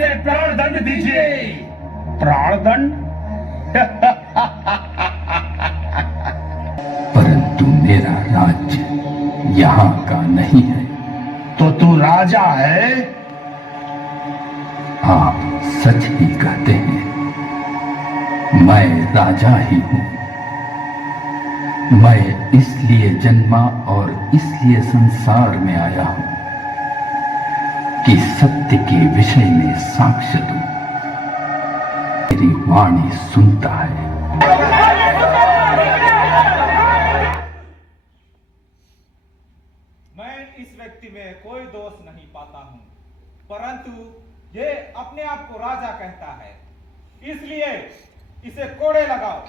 इसे प्राण दंड दीजिए। प्राण दंड? परंतु मेरा राज्य यहाँ का नहीं है। तो तू राजा है? आप सच ही कहते हैं, मैं राजा ही हूं। मैं इसलिए जन्मा और इसलिए संसार में आया हूं कि सत्य के विषय में साक्ष्य दूं। मेरी वाणी सुनता है। मैं इस व्यक्ति में कोई दोष नहीं पाता हूं, परंतु ये अपने आप को राजा कहता है, इसलिए इसे कोड़े लगाओ।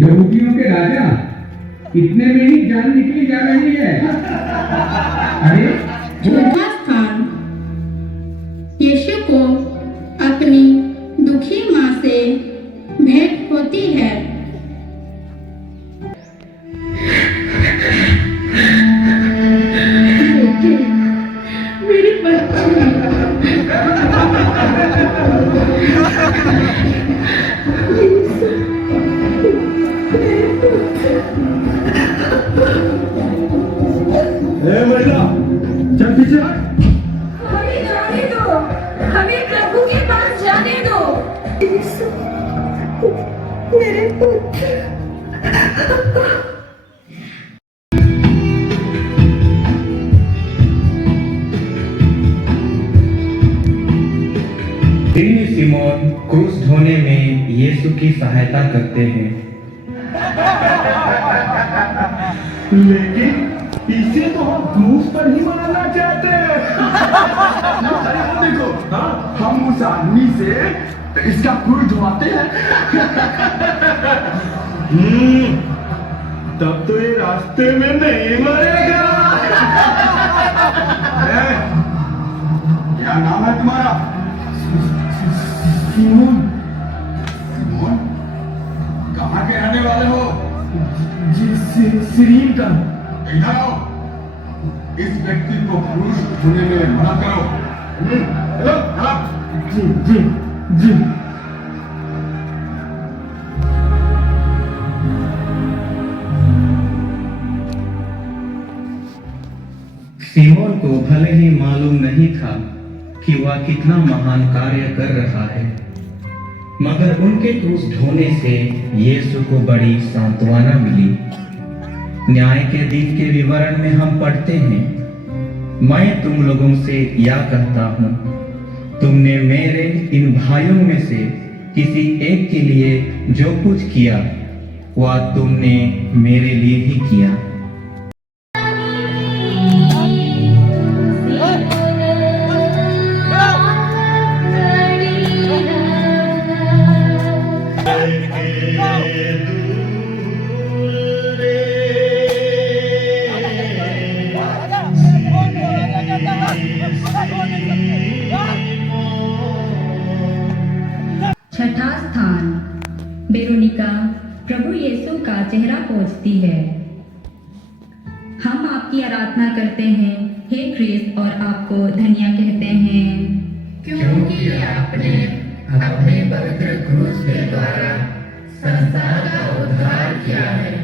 यहूदियों के राजा, इतने में ही जान निकली जा रही है। अरे चौथा स्थान, यीशु को अपनी दुखी मां से भेंट होती है। मेरी महिला, चल पीछे हट। हमें जाने दो, हमें प्रभु के पास जाने दो। मेरे पुत्र। दीनी सिमोन क्रूस ढोने में यीशु की सहायता करते हैं। लेकिन इसे तो हम क्रूस पर ही मनाना चाहते हैं। अरे वो देखो, हाँ, हम उस आदमी से इसका क्रूस धोवाते हैं। तब तो ये रास्ते में नहीं मरेगा। क्या नाम है तुम्हारा? सिमोन। सिमोन, कहाँ के रहने वाले हो? जी, सीरीन का। इधर आओ, इस व्यक्ति को क्रूस ढोने में मना करो। Hello, hello. जी जी जी। सिमोन को भले ही मालूम नहीं था कि वह कितना महान कार्य कर रहा है, मगर उनके क्रूस ढोने से यीशु को बड़ी सांत्वना मिली। न्याय के दिन के विवरण में हम पढ़ते हैं, मैं तुम लोगों से यह कहता हूँ, तुमने मेरे इन भाइयों में से किसी एक के लिए जो कुछ किया वह तुमने मेरे लिए ही किया। छठा स्थान, वेरोनिका प्रभु यीशु का चेहरा पोंछती है। हम आपकी आराधना करते हैं हे क्रिस्त और आपको धन्य कहते हैं, क्योंकि आपने अपने पवित्र क्रूस के द्वारा संसार का उद्धार किया है।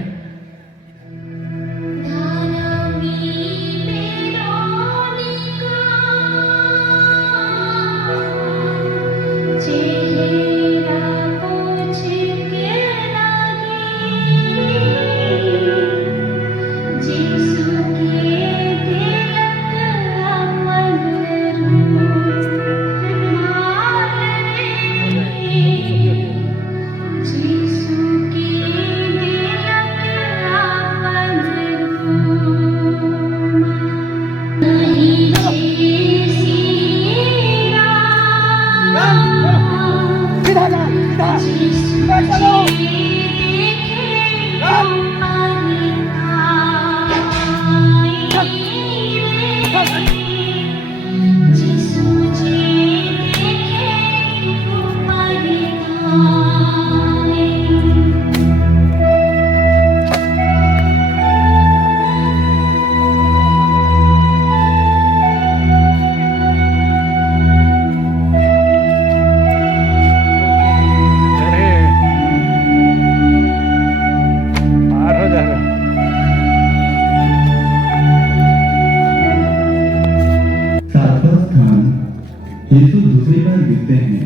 यीशु दूसरी बार गिरते हैं।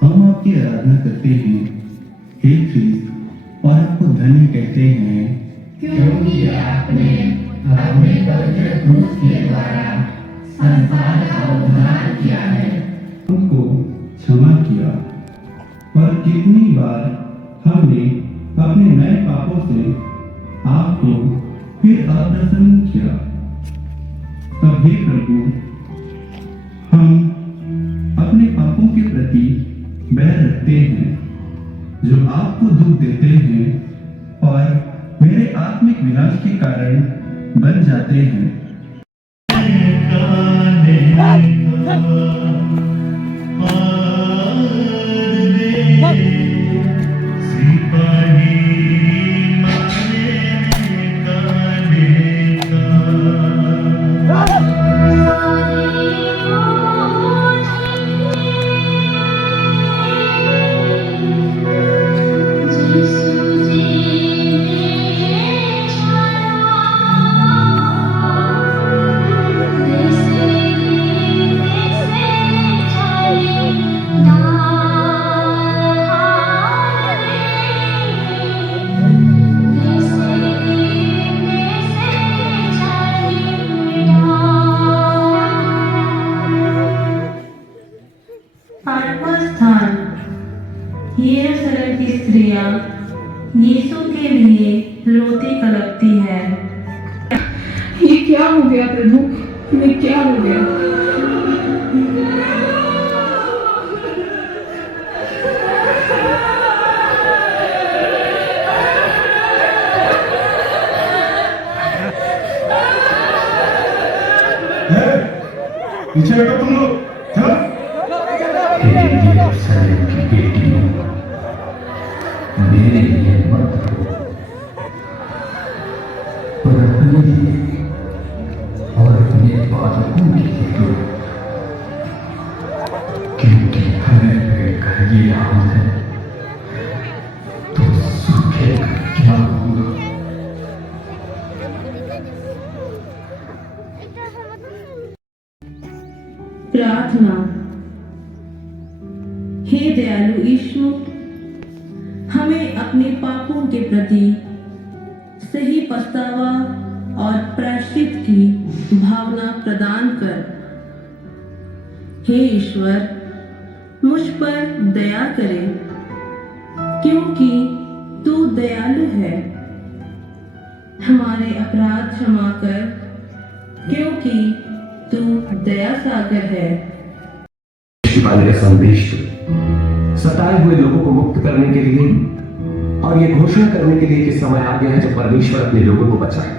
हम आपकी आराधना करते हैं हे ख्रीस्त और आपको धन्य कहते हैं क्योंकि आपने अपने पवित्र क्रूस के द्वारा संसार का उद्धार किया है। हमको क्षमा किया। और कितनी बार हमने अपने नए पापों से आपको फिर अप्रसन्न किया। तब हे प्रभु, हम अपने पापों के प्रति बैर रखते हैं जो आपको दुख देते हैं और मेरे आत्मिक विनाश के कारण बन जाते हैं। आठवां स्थान, यरूशलेम की स्त्रियां यीशु के लिए रोती कलपती है। ये क्या हो गया प्रभु, ये क्या हो गया? पीछे बैठो तुम लोग, चलो। यरूशलेम की बेटियों, मेरे लिए मत रो, पर अपने लिए और अपने बालकों के लिए रो, क्योंकि हमें बेघर ये हाल है तो सूखे क्या होगा। प्रार्थना। हे दयालु ईशु, हमें अपने पापों के प्रति सही पछतावा और प्रायश्चित की भावना प्रदान कर। हे ईश्वर, मुझ पर दया करे, क्योंकि तू दयालु है। हमारे अपराध क्षमा कर, क्योंकि तू दया सागर है। का संदेश सताए हुए लोगों को मुक्त करने के लिए और ये घोषणा करने के लिए कि समय आ गया है जब परमेश्वर अपने लोगों को बचाए।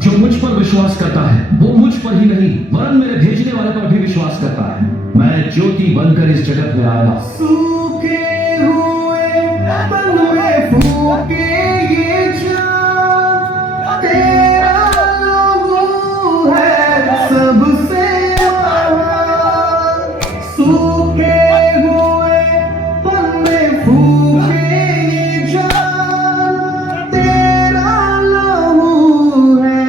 जो मुझ पर विश्वास करता है वो मुझ पर ही नहीं वरन मेरे भेजने वाले पर भी विश्वास करता है। मैं ज्योति बनकर इस जगत में आया। सूखे हुए तन में फूके ये जान, तेरा लहू है सबसे महान। सूखे हुए तन में फूके ये जान, तेरा लहू है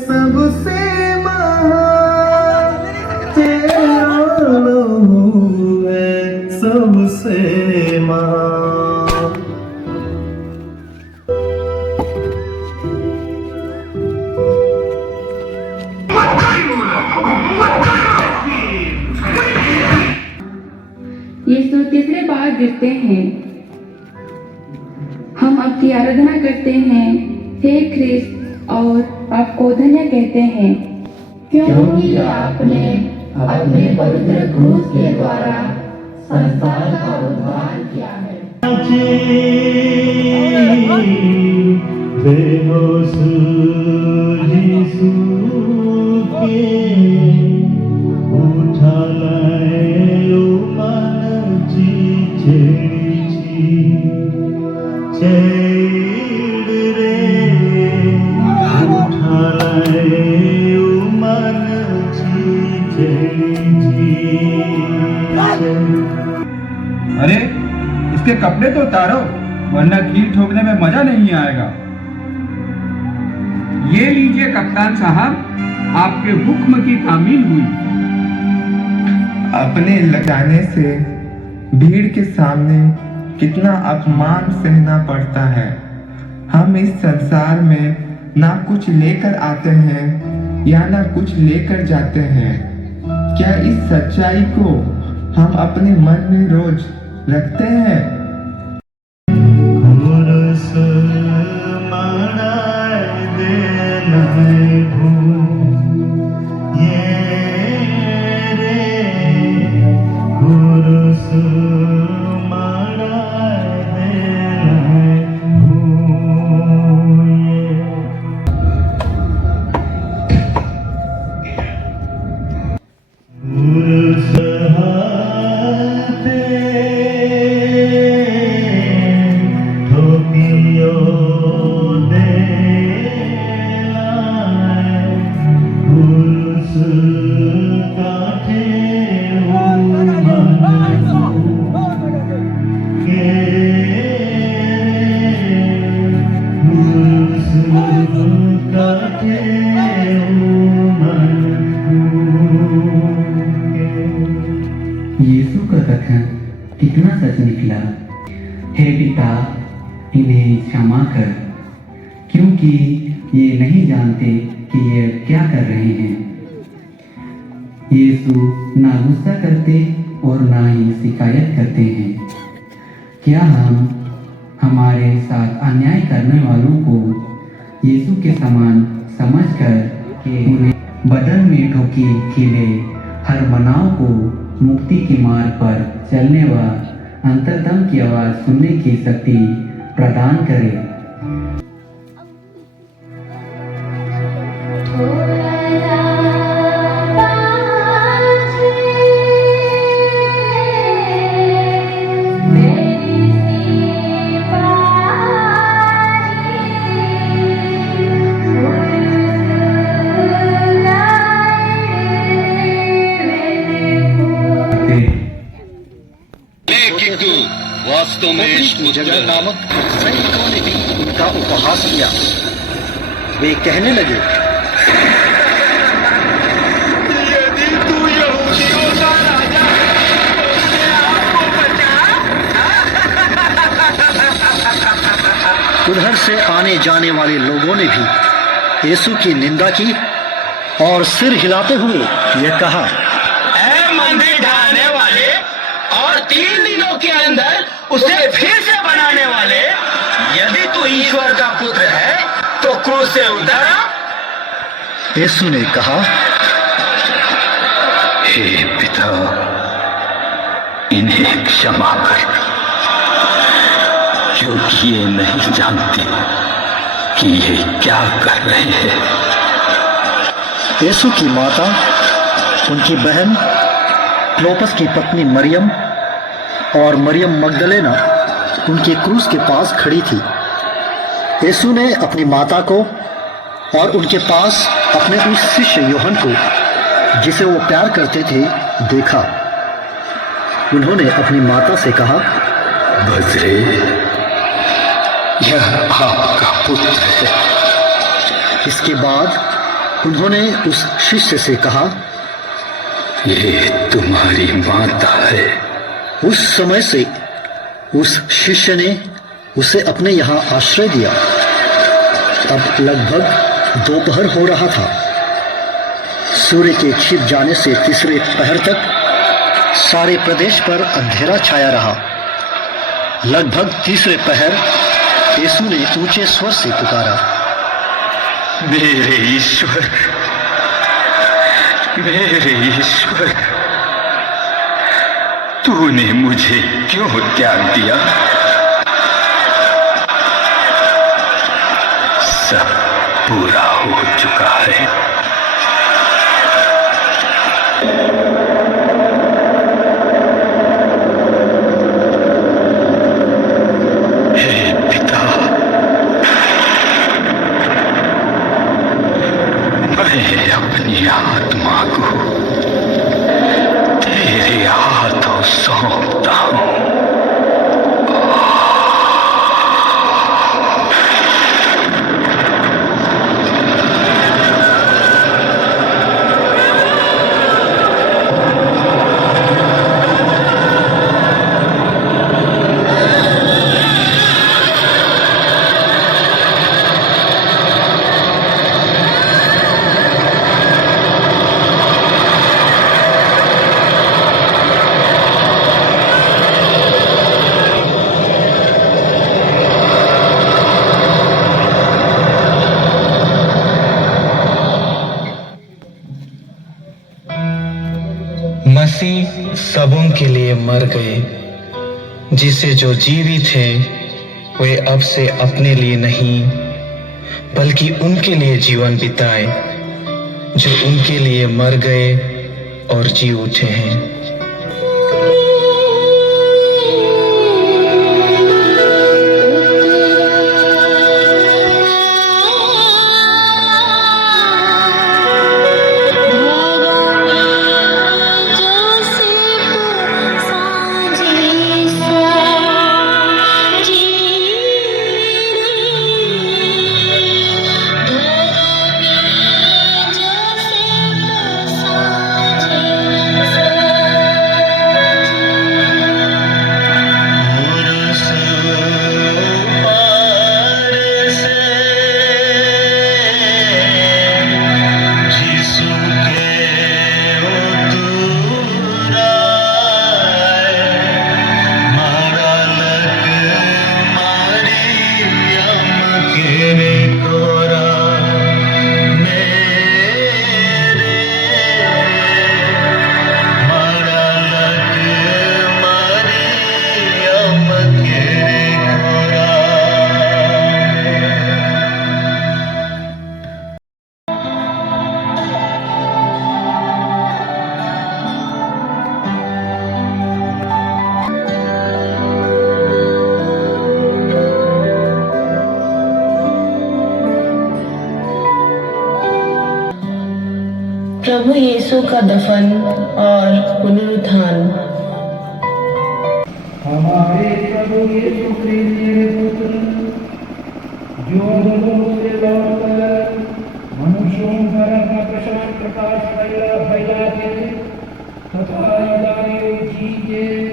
सबसे महान। तेरा लहू है सबसे महान। यीशु तीसरे बार गिरते हैं। हम आपकी आराधना करते हैं हे ख्रिस्त और आपको धन्य कहते हैं, क्योंकि आपने अपने पवित्र क्रूस के द्वारा संसार का उद्धार किया है। बेहोश यीशु के उठा लाए मन छेड़ रे, उठा लाए मन अरे इसके कपड़े तो उतारो, वरना कील ठोकने में मजा नहीं आएगा। ये लीजिए कप्तान साहब, आपके हुक्म की तामील हुई। अपने लगाने से भीड़ के सामने कितना अपमान सहना पड़ता है। हम इस संसार में ना कुछ लेकर आते हैं या ना कुछ लेकर जाते हैं। क्या इस सच्चाई को हम अपने मन में रोज रखते हैं? यीशु का कथन कितना सच निकला। हे पिता, इन्हें क्षमा कर, क्योंकि ये नहीं जानते कि ये क्या कर रहे हैं। यीशु ना गुस्सा करते और ना ही शिकायत करते हैं। क्या हम हमारे साथ अन्याय करने वालों को यीशु के समान समझकर कि उन्हें बदन में ठोकी खिले हर मनाव को मुक्ति के मार्ग पर चलने व अंतरतम की आवाज सुनने की शक्ति प्रदान करे। वास्तव में जगह नामक सैनिकों ने भी उनका उपहास किया। वे कहने लगे, यदि तू यहूदियों का राजा है, तो अपने आप को बचा। उधर से आने जाने वाले लोगों ने भी यीशु की निंदा की और सिर हिलाते हुए यह कहा, ऐ मंदिर ढाने वाले और 3 दिनों के अंदर उसे फिर से बनाने वाले, यदि तू ईश्वर का पुत्र है तो क्रूस से उतर आ। यीशु ने कहा, हे पिता, इन्हें क्षमा कर, क्योंकि ये नहीं जानते कि ये क्या कर रहे हैं। यीशु की माता, उनकी बहन क्लोपस की पत्नी मरियम और मरियम मगदलेना उनके क्रूस के पास खड़ी थी। यीशु ने अपनी माता को और उनके पास अपने उस शिष्य यूहन्ना को, जिसे वो प्यार करते थे, देखा। उन्होंने अपनी माता से कहा, बजरे, यह आपका पुत्र है। इसके बाद उन्होंने उस शिष्य से कहा, ये तुम्हारी माता है। उस समय से उस शिष्य ने उसे अपने यहाँ आश्रय दिया। अब लगभग दोपहर हो रहा था। सूर्य के छिप जाने से तीसरे पहर तक सारे प्रदेश पर अंधेरा छाया रहा। लगभग तीसरे पहर यीशु ने ऊंचे स्वर से पुकारा, मेरे ईश्वर, मेरे ईश्वर, तूने मुझे क्यों त्याग दिया? सब पूरा हो चुका है। हे पिता, मैं अपनी आत्मा को तेरे हाथों सौंपता हूं। सबों के लिए मर गए, जिससे जो जीवित थे वे अब से अपने लिए नहीं बल्कि उनके लिए जीवन बिताए जो उनके लिए मर गए और जी उठे हैं। प्रभु यीशु का दफन और पुनरुत्थान। हमारे प्रभु यीशु पुत्र जो अधोलोक से लौटकर मनुष्यों पर अपना प्रशांत प्रकाश फैलाते तथा जी के